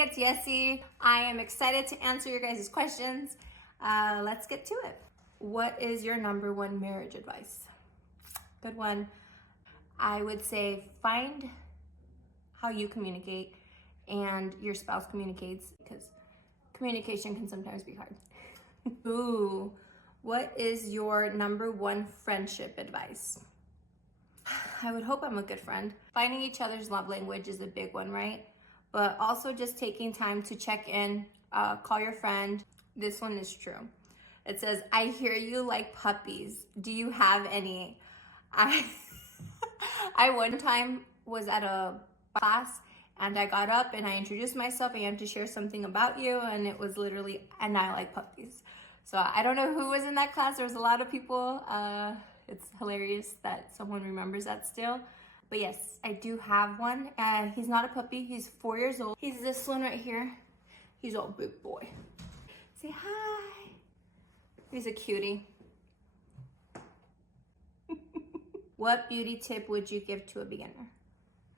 it's Yesi. I am excited to answer your guys' questions. Let's get to it. What is your number one marriage advice? Good one. I would say find how you communicate and your spouse communicates, because communication can sometimes be hard. Ooh, what is your number one friendship advice? I would hope I'm a good friend. Finding each other's love language is a big one, right? But also just taking time to check in, call your friend. This one is true. It says, I hear you like puppies. Do you have any? I one time was at a class and I got up and I introduced myself. I am to share something about you, and it was literally, and I like puppies. So I don't know who was in that class. There was a lot of people. It's hilarious that someone remembers that still. But yes, I do have one. He's not a puppy. He's 4 years old. He's this one right here. He's a big boy. Say hi. He's a cutie. What beauty tip would you give to a beginner?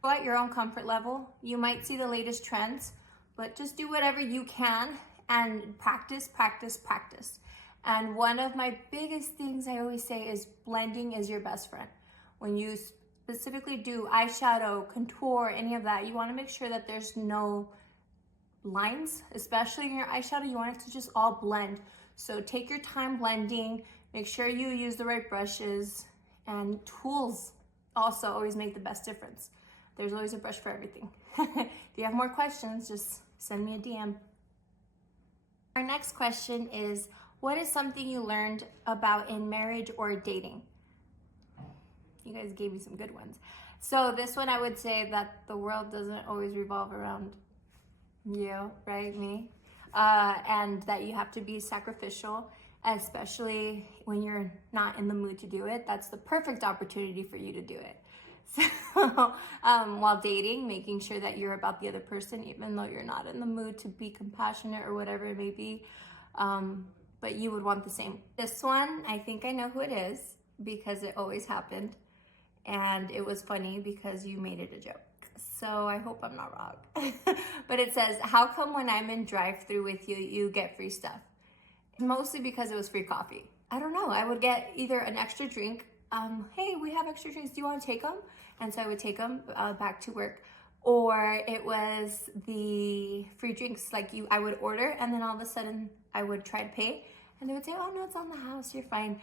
Go at your own comfort level. You might see the latest trends, but just do whatever you can and practice, practice, practice. And one of my biggest things I always say is blending is your best friend. When you specifically do eyeshadow, contour, any of that, you want to make sure that there's no lines, especially in your eyeshadow. You want it to just all blend. So take your time blending, make sure you use the right brushes, and tools also always make the best difference. There's always a brush for everything. If you have more questions, just send me a DM. Our next question is, what is something you learned about in marriage or dating? You guys gave me some good ones. So this one, I would say that the world doesn't always revolve around you, right? Me. And that you have to be sacrificial, especially when you're not in the mood to do it. That's the perfect opportunity for you to do it. So while dating, making sure that you're about the other person, even though you're not in the mood to be compassionate or whatever it may be. But you would want the same. This one, I think I know who it is because it always happened. And it was funny because you made it a joke. So I hope I'm not wrong. But it says, how come when I'm in drive-thru with you, you get free stuff? Mostly because it was free coffee. I don't know. I would get either an extra drink. Hey, we have extra drinks. Do you want to take them? And so I would take them back to work. Or it was the free drinks. Like I would order, and then all of a sudden I would try to pay, and they would say, oh no, it's on the house, you're fine.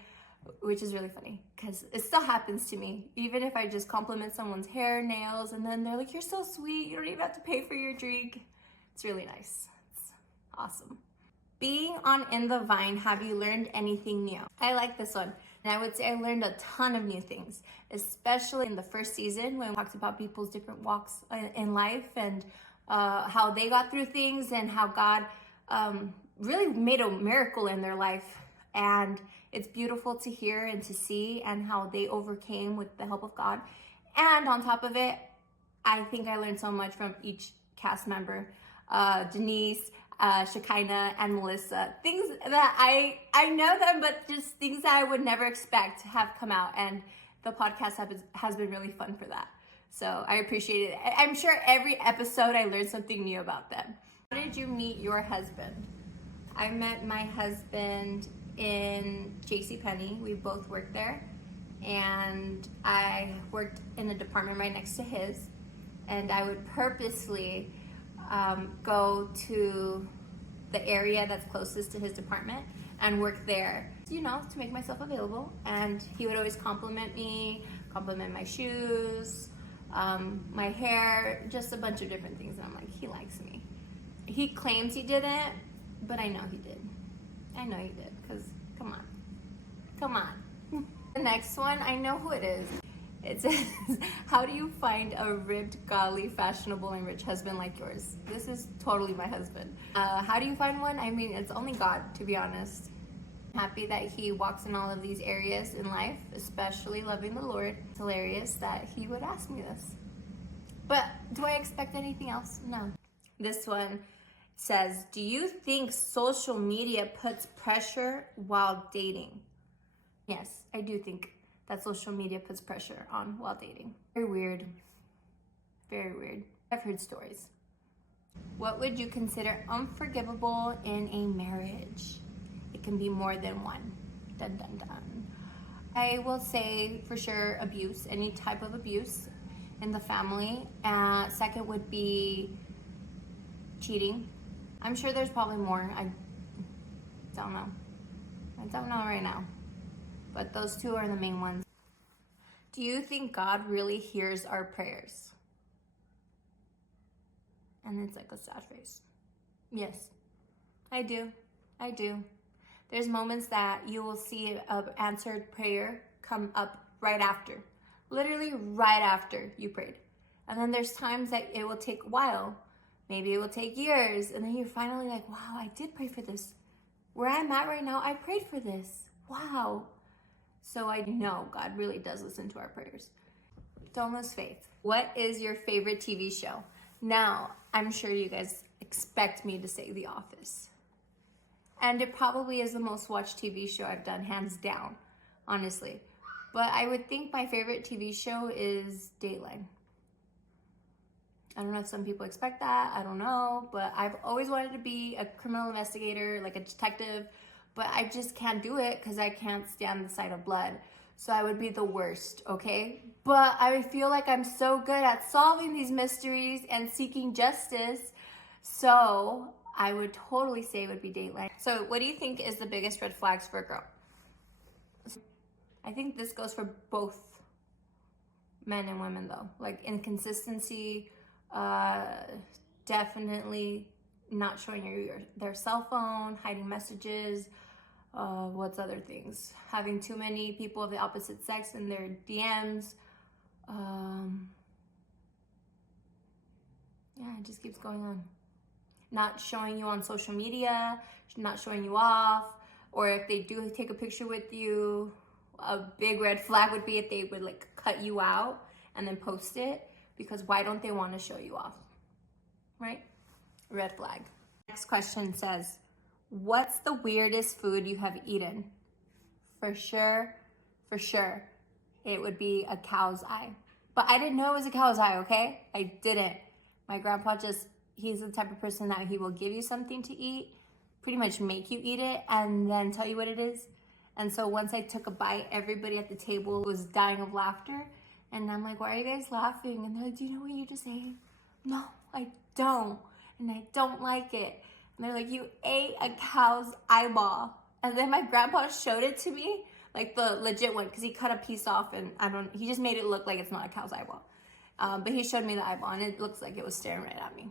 Which is really funny because it still happens to me. Even if I just compliment someone's hair, nails, and then they're like, you're so sweet, you don't even have to pay for your drink. It's really nice. It's awesome. Being on In the Vine, have you learned anything new? I like this one. And I would say I learned a ton of new things, especially in the first season when we talked about people's different walks in life and how they got through things and how God really made a miracle in their life. And it's beautiful to hear and to see, and how they overcame with the help of God. And on top of it, I think I learned so much from each cast member, Denise, Shekinah, and Melissa. Things that I know them, but just things that I would never expect have come out. And the podcast has been really fun for that. So I appreciate it. I'm sure every episode I learned something new about them. How did you meet your husband? I met my husband in JCPenney. We both worked there, and I worked in a department right next to his, and I would purposely go to the area that's closest to his department and work there, you know, to make myself available. And he would always compliment me, compliment my shoes, my hair, just a bunch of different things. And I'm like, he likes me. He claims he didn't, but I know he did. I know he did, because come on. The next one, I know who it is. It says, how do you find a ripped, godly, fashionable, and rich husband like yours? This is totally my husband. How do you find one? I mean, it's only God, to be honest. I'm happy that he walks in all of these areas in life, especially loving the Lord. It's hilarious that he would ask me this. But do I expect anything else? No. This one says, do you think social media puts pressure while dating? Yes, I do think that social media puts pressure on while dating. Very weird. Very weird. I've heard stories. What would you consider unforgivable in a marriage? It can be more than one. Dun, dun, dun. I will say for sure abuse, any type of abuse in the family. Second would be cheating. I'm sure there's probably more. I don't know. I don't know right now. But those two are the main ones. Do you think God really hears our prayers? And it's like a sad face. Yes, I do. I do. There's moments that you will see an answered prayer come up right after. Literally right after you prayed. And then there's times that it will take a while. Maybe it will take years. And then you're finally like, wow, I did pray for this. Where I'm at right now, I prayed for this. Wow. So I know God really does listen to our prayers. Don't lose faith. What is your favorite TV show? Now, I'm sure you guys expect me to say The Office. And it probably is the most watched TV show I've done, hands down, honestly. But I would think my favorite TV show is Dateline. I don't know if some people expect that, I don't know. But I've always wanted to be a criminal investigator, like a detective. But I just can't do it because I can't stand the sight of blood. So I would be the worst, okay? But I feel like I'm so good at solving these mysteries and seeking justice. So I would totally say it would be Dateline. So what do you think is the biggest red flags for a girl? I think this goes for both men and women though. Like inconsistency, definitely not showing their cell phone, hiding messages. What's other things? Having too many people of the opposite sex in their DMs. Yeah, it just keeps going on. Not showing you on social media, not showing you off, or if they do take a picture with you, a big red flag would be if they would like cut you out and then post it, because why don't they want to show you off, right? Red flag. Next question says, what's the weirdest food you have eaten? For sure, it would be a cow's eye. But I didn't know it was a cow's eye, okay? I didn't. My grandpa he's the type of person that he will give you something to eat, pretty much make you eat it, and then tell you what it is. And so once I took a bite, everybody at the table was dying of laughter. And I'm like, why are you guys laughing? And they're like, do you know what you just ate? No, I don't. And I don't like it. And they're like, you ate a cow's eyeball. And then my grandpa showed it to me, like the legit one, because he cut a piece off and he just made it look like it's not a cow's eyeball. But he showed me the eyeball and it looks like it was staring right at me.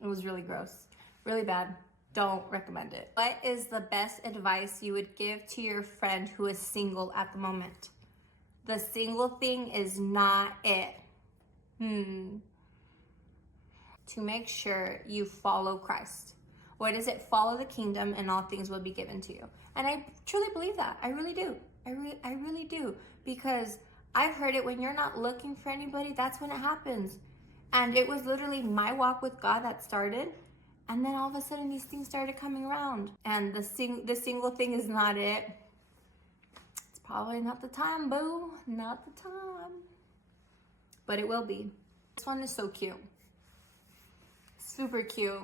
It was really gross, really bad. Don't recommend it. What is the best advice you would give to your friend who is single at the moment? The single thing is not it. To make sure you follow Christ. What is it? Follow the kingdom and all things will be given to you. And I truly believe that. I really do. I really do. Because I've heard it, when you're not looking for anybody, that's when it happens. And it was literally my walk with God that started. And then all of a sudden these things started coming around. And the single thing is not it. It's probably not the time, boo. Not the time. But it will be. This one is so cute. Super cute.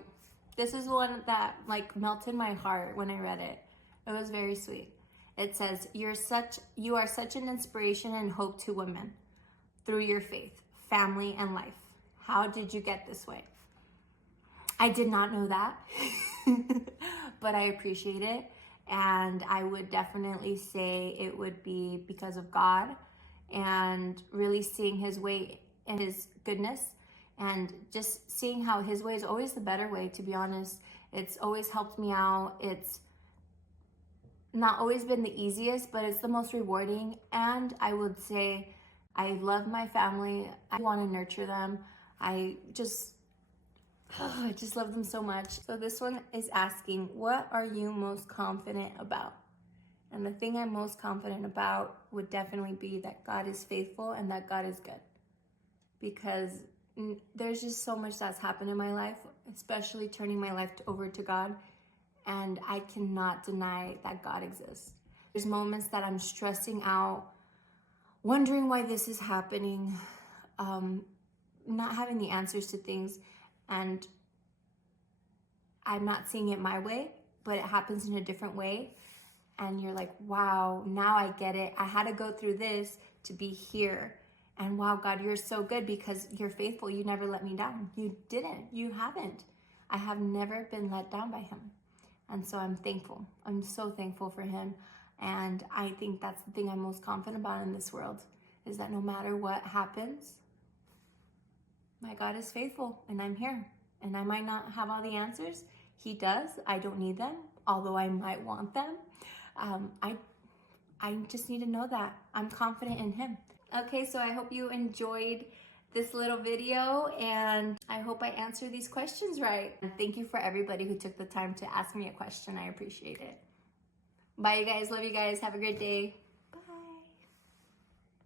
This is one that like melted my heart when I read it. It was very sweet. It says, you are such an inspiration and hope to women through your faith, family, and life. How did you get this way? I did not know that, but I appreciate it. And I would definitely say it would be because of God and really seeing his way and his goodness and just seeing how his way is always the better way, to be honest. It's always helped me out. It's not always been the easiest, but it's the most rewarding. And I would say I love my family. I want to nurture them. I just love them so much. So this one is asking, what are you most confident about? And the thing I'm most confident about would definitely be that God is faithful and that God is good. Because there's just so much that's happened in my life, especially turning my life over to God. And I cannot deny that God exists. There's moments that I'm stressing out, wondering why this is happening, not having the answers to things. And I'm not seeing it my way, but it happens in a different way. And you're like, wow, now I get it. I had to go through this to be here. And wow, God, you're so good because you're faithful. You never let me down. You didn't. You haven't. I have never been let down by him. And so I'm thankful. I'm so thankful for him. And I think that's the thing I'm most confident about in this world, is that no matter what happens, my God is faithful and I'm here. And I might not have all the answers. He does. I don't need them, although I might want them. I just need to know that I'm confident in him. Okay, so I hope you enjoyed this little video and I hope I answered these questions right. And thank you for everybody who took the time to ask me a question. I appreciate it. Bye, you guys. Love you guys. Have a great day.